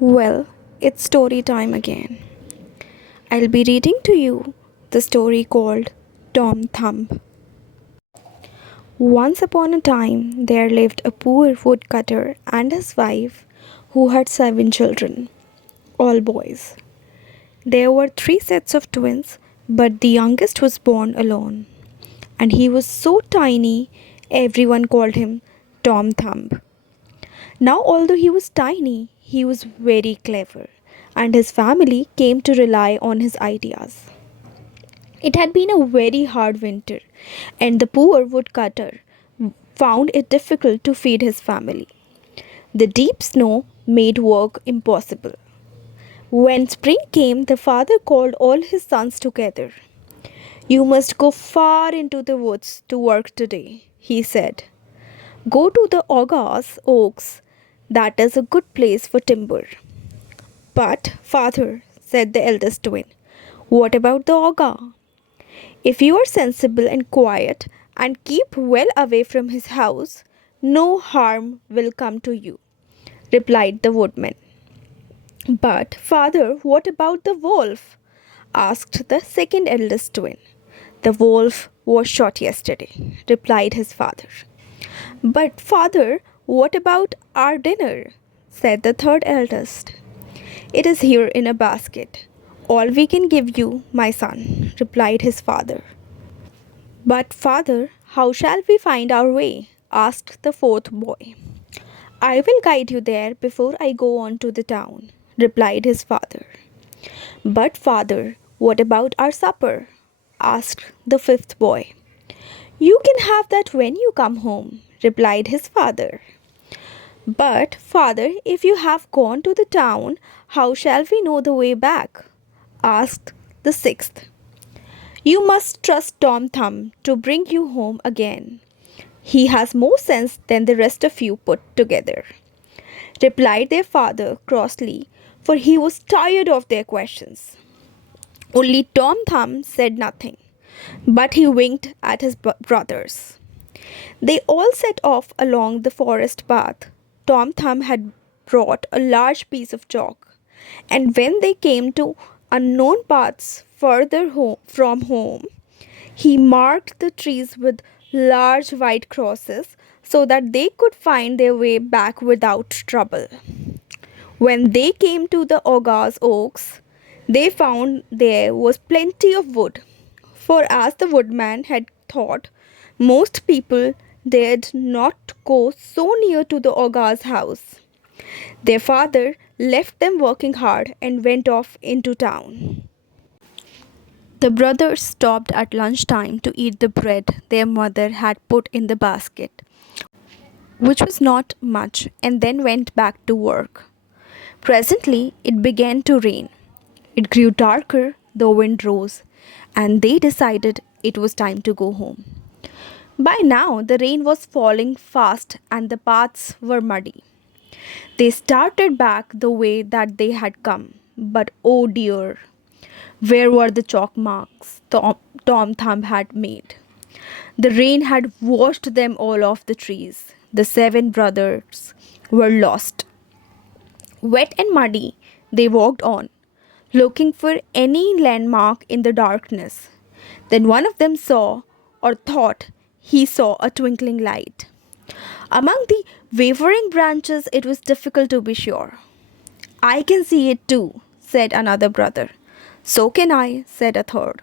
Well, it's story time again. I'll be reading to you the story called Tom Thumb. Once upon a time, there lived a poor woodcutter and his wife who had 7 children, all boys. There were 3 sets of twins, but the youngest was born alone, and he was so tiny everyone called him Tom Thumb. Now, although he was tiny, he was very clever, and his family came to rely on his ideas. It had been a very hard winter, and the poor woodcutter found it difficult to feed his family. The deep snow made work impossible. When spring came, the father called all his sons together. You must go far into the woods to work today, he said. Go to the August Oaks. That is a good place for timber. But, father, said the eldest twin, what about the Oga? If you are sensible and quiet and keep well away from his house, no harm will come to you, replied the woodman. But, father, what about the wolf? Asked the second eldest twin. The wolf was shot yesterday, replied his father. But, father, what about our dinner? Said the third eldest. It is here in a basket. All we can give you, my son, replied his father. But, father, how shall we find our way? Asked the fourth boy. I will guide you there before I go on to the town, replied his father. But, father, what about our supper? Asked the fifth boy. You can have that when you come home, replied his father. But, father, if you have gone to the town, how shall we know the way back? Asked the sixth. You must trust Tom Thumb to bring you home again. He has more sense than the rest of you put together, replied their father crossly, for he was tired of their questions. Only Tom Thumb said nothing, but he winked at his brothers. They all set off along the forest path. Tom Thumb had brought a large piece of chalk, and when they came to unknown paths from home, he marked the trees with large white crosses so that they could find their way back without trouble. When they came to the August Oaks, they found there was plenty of wood, for as the woodman had thought, most people dared not go so near to the August house. Their father left them working hard and went off into town. The brothers stopped at lunchtime to eat the bread their mother had put in the basket, which was not much, and then went back to work. Presently, it began to rain. It grew darker, the wind rose, and they decided it was time to go home. By now, the rain was falling fast and the paths were muddy. They started back the way that they had come, but oh dear, where were the chalk marks Tom Thumb had made? The rain had washed them all off the trees. The 7 brothers were lost. Wet and muddy, they walked on, looking for any landmark in the darkness. Then one of them saw, or thought he saw, a twinkling light. Among the wavering branches, it was difficult to be sure. I can see it too, said another brother. So can I, said a third.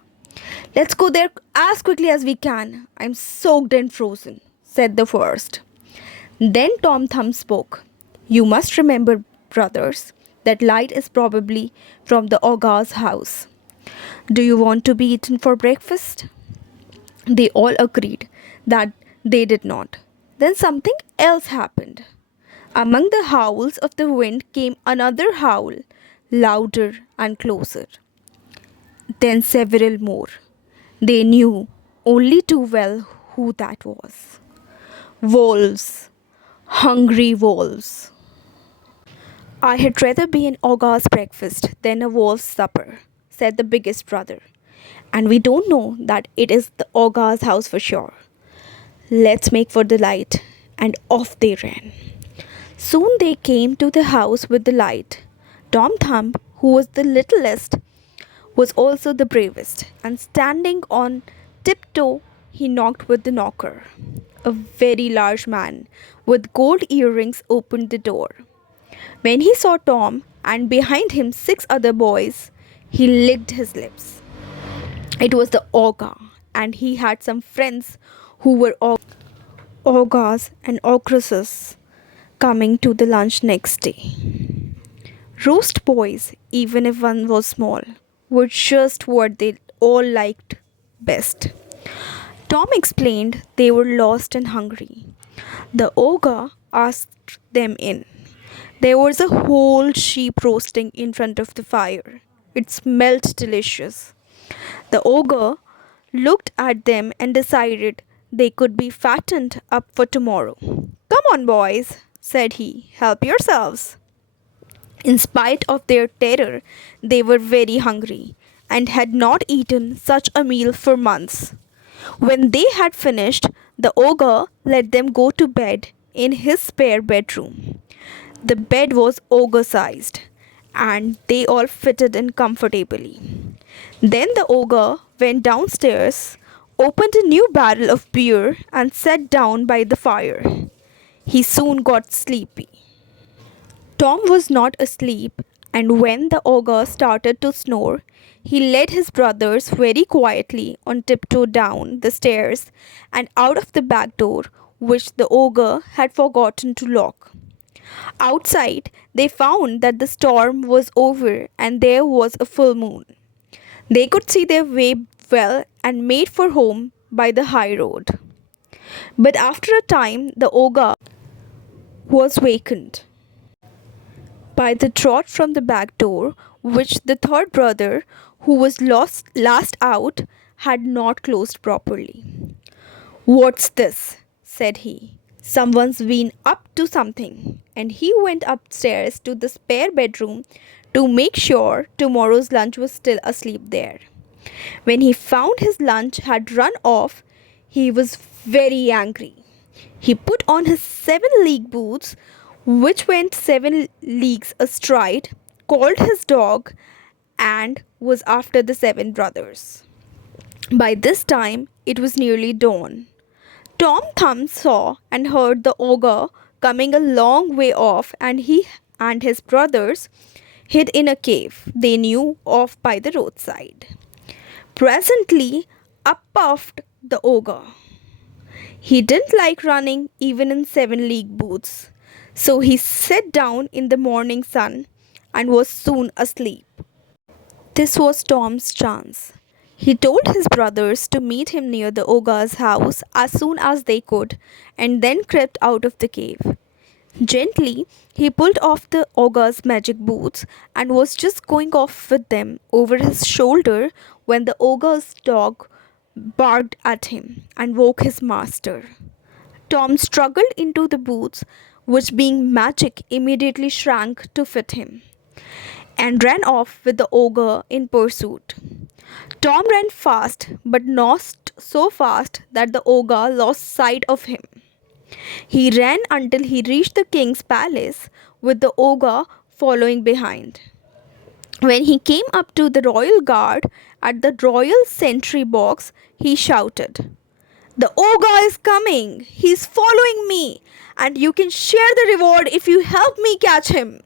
Let's go there as quickly as we can. I'm soaked and frozen, said the first. Then Tom Thumb spoke. You must remember, brothers, that light is probably from the August house. Do you want to be eaten for breakfast? They all agreed that they did not. Then something else happened. Among the howls of the wind came another howl, louder and closer. Then several more. They knew only too well who that was. Wolves, hungry wolves. I had rather be an August breakfast than a wolf's supper, said the biggest brother. And we don't know that it is the August house for sure. Let's make for the light. And off they ran. Soon they came to the house with the light, Tom Thumb, who was the littlest, was also the bravest, and standing on tiptoe, he knocked with the knocker. A very large man with gold earrings opened the door. When he saw Tom and behind him six other boys, he licked his lips. It was the ogre, and he had some friends who were augurs and ogresses coming to the lunch next day. Roast boys, even if one was small, were just what they all liked best. Tom explained they were lost and hungry. The ogre asked them in. There was a whole sheep roasting in front of the fire. It smelled delicious. The ogre looked at them and decided they could be fattened up for tomorrow. Come on, boys, said he, help yourselves. In spite of their terror, they were very hungry and had not eaten such a meal for months. When they had finished, the ogre let them go to bed in his spare bedroom. The bed was ogre sized, and they all fitted in comfortably. Then the ogre went downstairs, opened a new barrel of beer, and sat down by the fire. He soon got sleepy. Tom was not asleep, and when the ogre started to snore, he led his brothers very quietly on tiptoe down the stairs and out of the back door, which the ogre had forgotten to lock. Outside, they found that the storm was over and there was a full moon. They could see their way well and made for home by the high road. But after a time, the ogre was wakened by the trot from the back door, which the third brother, who was last out, had not closed properly. What's this? Said he. Someone's been up to something. And he went upstairs to the spare bedroom to make sure tomorrow's lunch was still asleep there. When he found his lunch had run off, he was very angry. He put on his 7 league boots, which went 7 leagues astride, called his dog, and was after the 7 brothers. By this time, it was nearly dawn. Tom Thumb saw and heard the ogre coming a long way off, and he and his brothers hid in a cave they knew of by the roadside. Presently, up puffed the ogre. He didn't like running even in 7 league boots, so he sat down in the morning sun and was soon asleep. This was Tom's chance. He told his brothers to meet him near the ogre's house as soon as they could, and then crept out of the cave. Gently, he pulled off the ogre's magic boots and was just going off with them over his shoulder when the ogre's dog barked at him and woke his master. Tom struggled into the boots, which being magic immediately shrank to fit him, and ran off with the ogre in pursuit. Tom ran fast, but not so fast that the ogre lost sight of him. He ran until he reached the king's palace, with the ogre following behind. When he came up to the royal guard at the royal sentry box, he shouted, "The ogre is coming! He's following me, and you can share the reward if you help me catch him."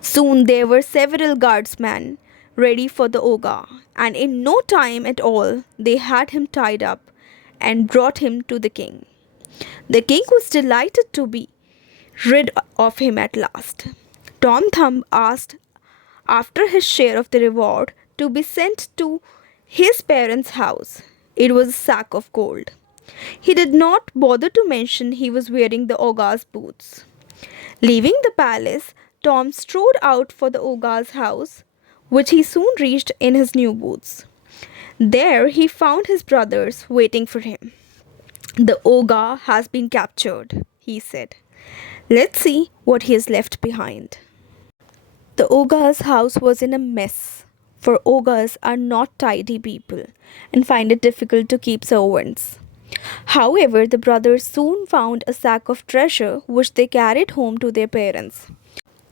Soon there were several guardsmen ready for the ogre, and in no time at all they had him tied up and brought him to the king. The king was delighted to be rid of him at last. Tom Thumb asked after his share of the reward to be sent to his parents' house. It was a sack of gold. He did not bother to mention he was wearing the ogre's boots. Leaving the palace, Tom strode out for the ogre's house, which he soon reached in his new boots. There he found his brothers waiting for him. "The ogre has been captured," he said. "Let's see what he has left behind." The ogre's house was in a mess, for ogres are not tidy people and find it difficult to keep servants. However, the brothers soon found a sack of treasure which they carried home to their parents.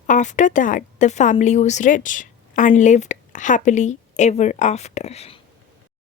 After that, the family was rich and lived happily ever after.